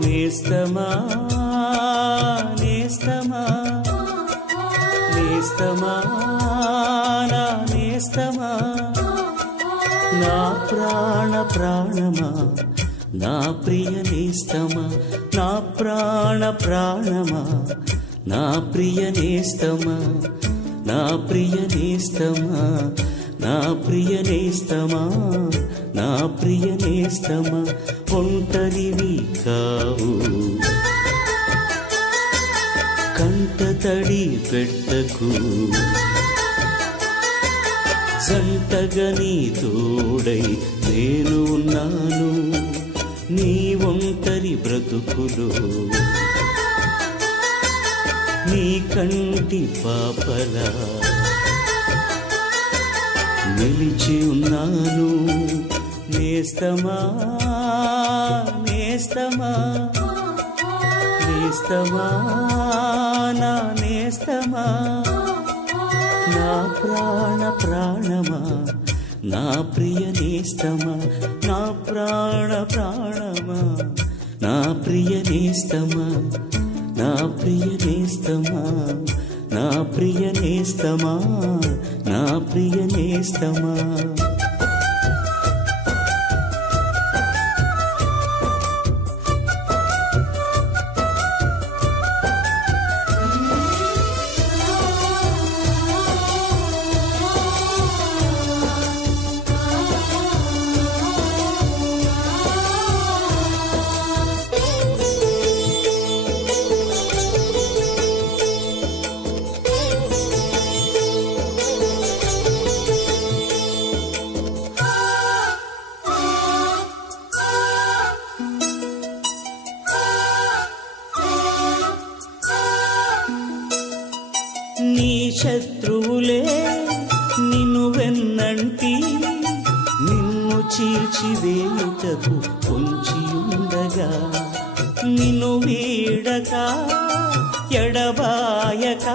నేస్తమా నేస్తమా నేస్తమా నా నేస్తమా నా ప్రాణ ప్రాణమా నా ప్రియ నేస్తమా నా ప్రాణ ప్రాణమా నా ప్రియ నేస్తమా నా ప్రియ నేస్తమా నా ప్రియ నేస్తమా నా ప్రియ నేస్తమా ఒంటరివి కావు కంట తడి పెట్టకు జంటగా నీ తోడై నేను ఉన్నాను నీ ఒంటరి బ్రతుకులో నీ కంటి పాపలా నిలిచి ఉన్నాను నేస్తమా నేస్తమా నేస్తమా నా నేస్తమా నా ప్రాణ ప్రాణమా నా ప్రియ నేస్తమా నా ప్రాణ ప్రాణమా నా ప్రియ నేస్తమా నా ప్రియ నేస్తమా నా ప్రియ నేస్తమా నా ప్రియ నేస్తమా నీ శత్రువులే నిన్ను వెన్నంటి నిన్ను చీల్చివేయుటకు పొంచి ఉండగా నిన్ను వీడక ఎడబాయక